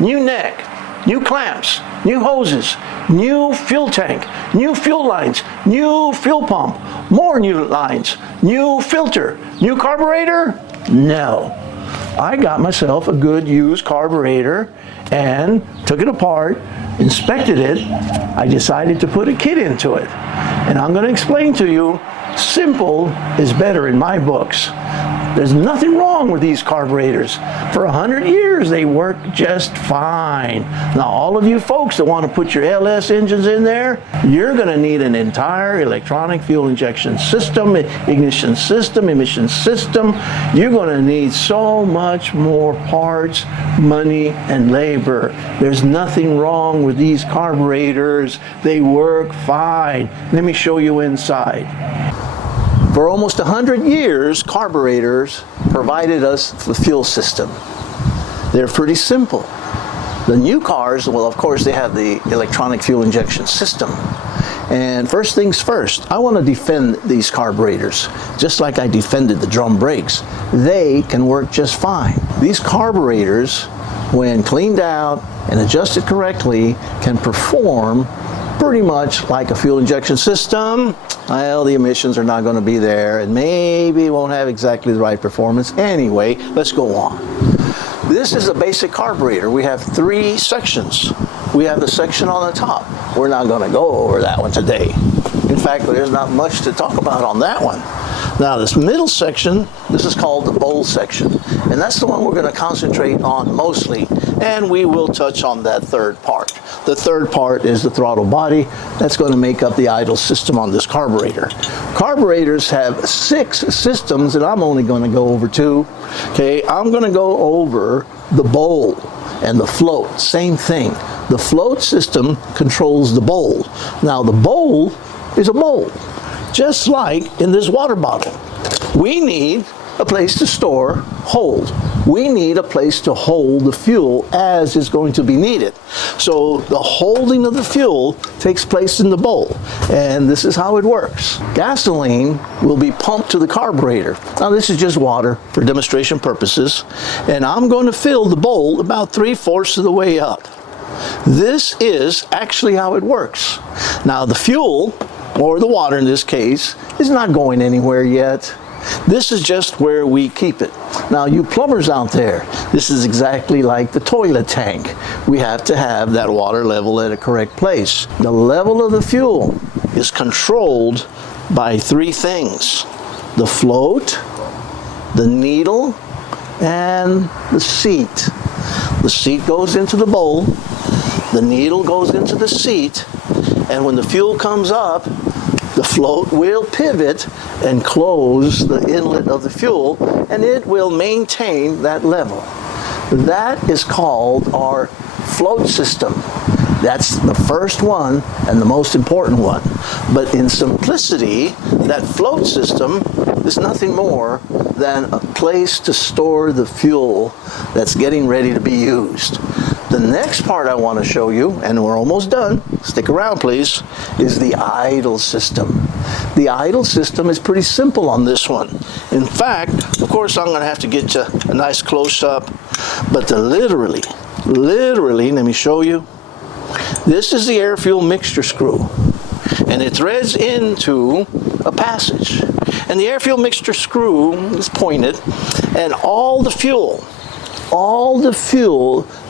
new neck, new clamps, new hoses, new fuel tank, new fuel lines, new fuel pump, more new lines, new filter, new carburetor? No. I got myself a good used carburetor and took it apart, inspected it. I decided to put a kit into it. And I'm going to explain to you, simple is better in my books. There's nothing wrong with these carburetors. For 100 years, they work just fine. Now, all of you folks that want to put your LS engines in there, you're going to need an entire electronic fuel injection system, ignition system, emission system. You're going to need so much more parts, money, and labor. There's nothing wrong with these carburetors. They work fine. Let me show you inside. For almost 100 years, carburetors provided us the fuel system. They're pretty simple. The new cars, well, of course, they have the electronic fuel injection system. And first things first, I want to defend these carburetors, just like I defended the drum brakes. They can work just fine. These carburetors, when cleaned out and adjusted correctly, can perform pretty much like a fuel injection system. Well, the emissions are not going to be there and maybe won't have exactly the right performance. Anyway, let's go on. This is a basic carburetor. We have 3 sections. We have the section on the top. We're not going to go over that one today. In fact, there's not much to talk about on that one. Now, this middle section, this is called the bowl section, and that's the one we're going to concentrate on mostly, and we will touch on that third part. The third part is the throttle body. That's going to make up the idle system on this carburetor. Carburetors have 6 systems, and I'm only going to go over 2. Okay, I'm going to go over the bowl and the float. Same thing. The float system controls the bowl. Now, the bowl is a bowl, just like in this water bottle. We need a place to store, hold. We need a place to hold the fuel as is going to be needed. So the holding of the fuel takes place in the bowl, and this is how it works. Gasoline will be pumped to the carburetor. Now, this is just water for demonstration purposes, and I'm going to fill the bowl about 3/4 of the way up. This is actually how it works. Now, the fuel, or the water in this case, is not going anywhere yet. This is just where we keep it. Now, you plumbers out there, this is exactly like the toilet tank. We have to have that water level at a correct place. The level of the fuel is controlled by 3 things: the float, the needle, and the seat. The seat goes into the bowl, the needle goes into the seat, and when the fuel comes up, the float will pivot and close the inlet of the fuel, and it will maintain that level. That is called our float system. That's the first one and the most important one. But in simplicity, that float system is nothing more than a place to store the fuel that's getting ready to be used. The next part I want to show you, and we're almost done, stick around please, is the idle system. The idle system is pretty simple on this one. In fact, of course, I'm going to have to get you a nice close-up, but literally, let me show you. This is the air-fuel mixture screw, and it threads into a passage. And the air-fuel mixture screw is pointed, and all the fuel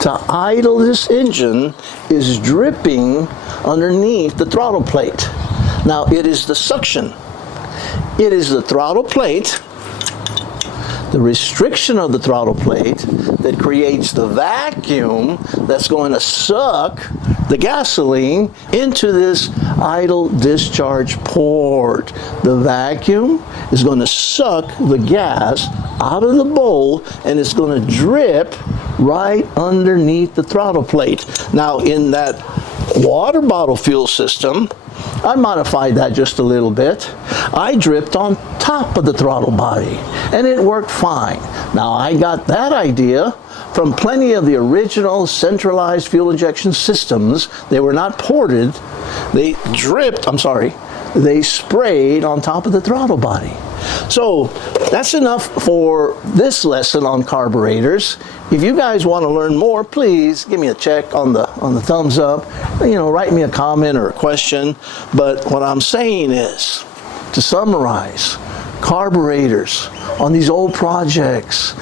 to idle this engine is dripping underneath the throttle plate. Now, it is the suction. It is the throttle plate, the restriction of the throttle plate, that creates the vacuum that's going to suck the gasoline into this idle discharge port. The vacuum is going to suck the gas out of the bowl, and it's going to drip right underneath the throttle plate. Now, in that water bottle fuel system, I modified that just a little bit. I dripped on top of the throttle body, and it worked fine. Now, I got that idea from plenty of the original centralized fuel injection systems. They were not ported. They sprayed on top of the throttle body. So that's enough for this lesson on carburetors. If you guys want to learn more, please give me a check on the thumbs up. You know, write me a comment or a question. But what I'm saying is, to summarize, carburetors on these old projects,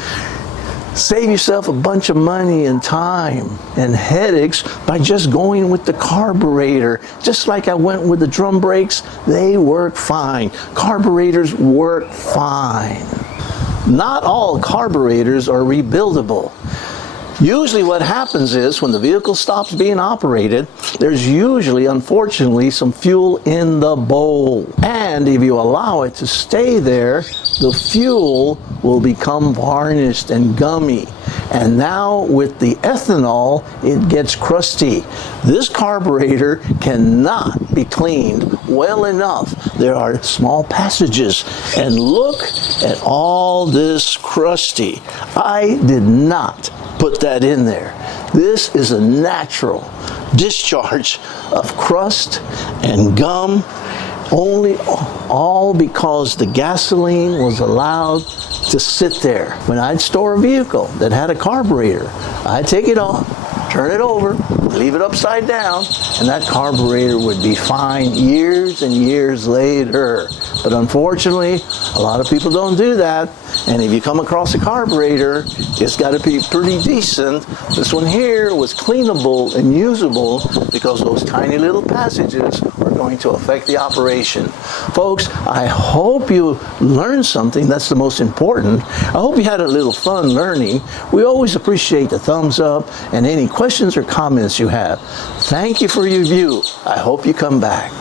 save yourself a bunch of money and time and headaches by just going with the carburetor. Just like I went with the drum brakes, they work fine. Carburetors work fine. Not all carburetors are rebuildable. Usually what happens is when the vehicle stops being operated, there's usually, unfortunately, some fuel in the bowl. And if you allow it to stay there, the fuel will become varnished and gummy. And now with the ethanol, it gets crusty. This carburetor cannot be cleaned well enough. There are small passages. And look at all this crusty. I did not put that in there. This is a natural discharge of crust and gum, all because the gasoline was allowed to sit there. When I'd store a vehicle that had a carburetor, I'd take it off, turn it over, leave it upside down, and that carburetor would be fine years and years later. But unfortunately, a lot of people don't do that. And if you come across a carburetor, it's got to be pretty decent. This one here was cleanable and usable because those tiny little passages are going to affect the operation. Folks, I hope you learned something. That's the most important. I hope you had a little fun learning. We always appreciate the thumbs up and any questions or comments you have. Thank you for your view. I hope you come back.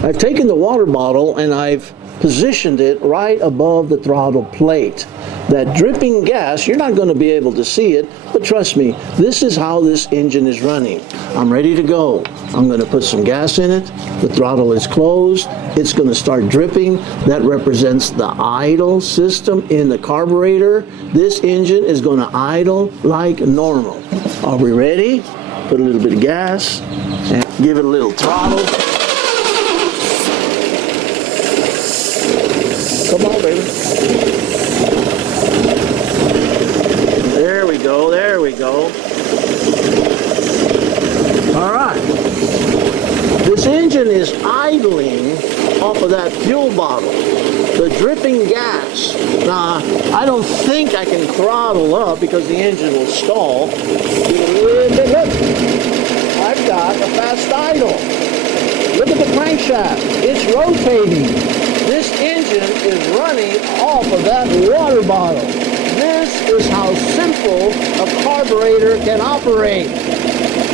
I've taken the water bottle and I've positioned it right above the throttle plate. That dripping gas, you're not going to be able to see it, but trust me, this is how this engine is running. I'm ready to go. I'm going to put some gas in it. The throttle is closed. It's going to start dripping. That represents the idle system in the carburetor. This engine is going to idle like normal. Are we ready? Put a little bit of gas and give it a little throttle. Come on, baby. There we go, there we go. All right. This engine is idling off of that fuel bottle, the dripping gas. Now, I don't think I can throttle up because the engine will stall. Look, I've got a fast idle. Look at the crankshaft. It's rotating. This engine is running off of that water bottle. This is how simple a carburetor can operate.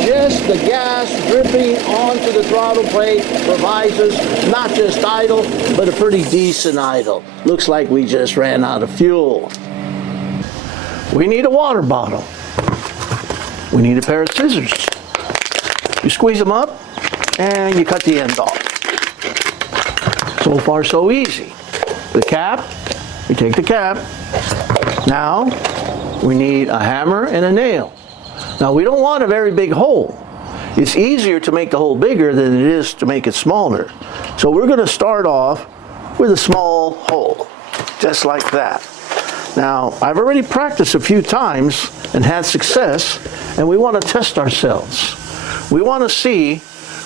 Just the gas dripping onto the throttle plate provides us not just idle, but a pretty decent idle. Looks like we just ran out of fuel. We need a water bottle. We need a pair of scissors. You squeeze them up and you cut the end off. So far, so easy. The cap, we take the cap. Now, we need a hammer and a nail. Now, we don't want a very big hole. It's easier to make the hole bigger than it is to make it smaller. So we're going to start off with a small hole, just like that. Now, I've already practiced a few times and had success, and we want to test ourselves. We want to see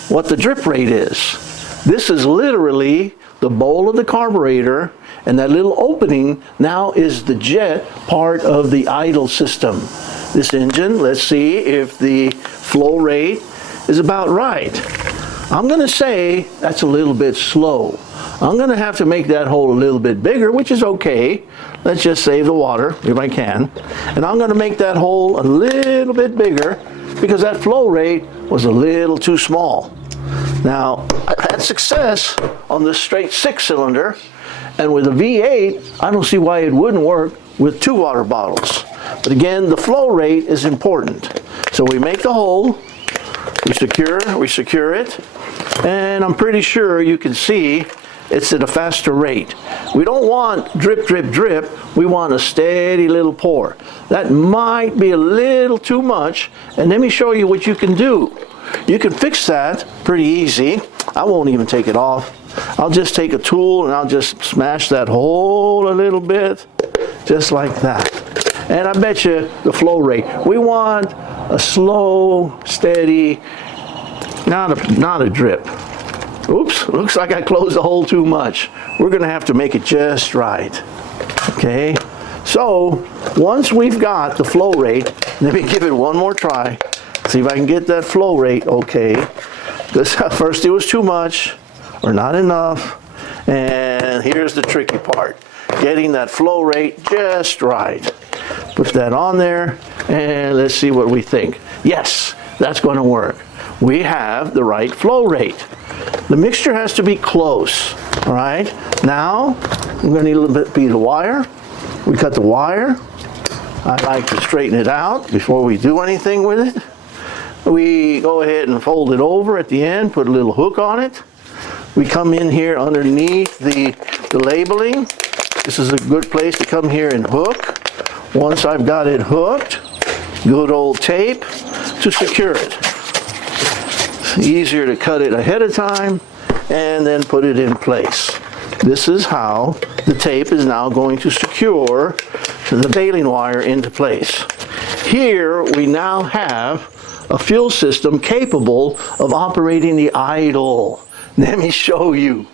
what the drip rate is. This is literally the bowl of the carburetor, and that little opening now is the jet part of the idle system. This engine, let's see if the flow rate is about right. I'm going to say that's a little bit slow. I'm going to have to make that hole a little bit bigger, which is okay. Let's just save the water if I can. And I'm going to make that hole a little bit bigger because that flow rate was a little too small. Now, I've had success on this straight 6-cylinder, and with a V8, I don't see why it wouldn't work with 2 water bottles. But again, the flow rate is important. So we make the hole, we secure it, and I'm pretty sure you can see it's at a faster rate. We don't want drip, drip, drip. We want a steady little pour. That might be a little too much, and let me show you what you can do. You can fix that pretty easy. I won't even take it off. I'll just take a tool and I'll just smash that hole a little bit, just like that. And I bet you the flow rate, we want a slow, steady, not a drip. Oops, looks like I closed the hole too much. We're gonna have to make it just right, okay? So, once we've got the flow rate, let me give it one more try. See if I can get that flow rate okay. Because first it was too much, or not enough. And here's the tricky part. Getting that flow rate just right. Put that on there, and let's see what we think. Yes, that's gonna work. We have the right flow rate. The mixture has to be close, all right? Now, we're gonna need a little bit of wire. We cut the wire. I like to straighten it out before we do anything with it. We go ahead and fold it over at the end, put a little hook on it. We come in here underneath the labeling. This is a good place to come here and hook. Once I've got it hooked, good old tape to secure it. It's easier to cut it ahead of time and then put it in place. This is how the tape is now going to secure the baling wire into place. Here we now have a fuel system capable of operating the idle. Let me show you.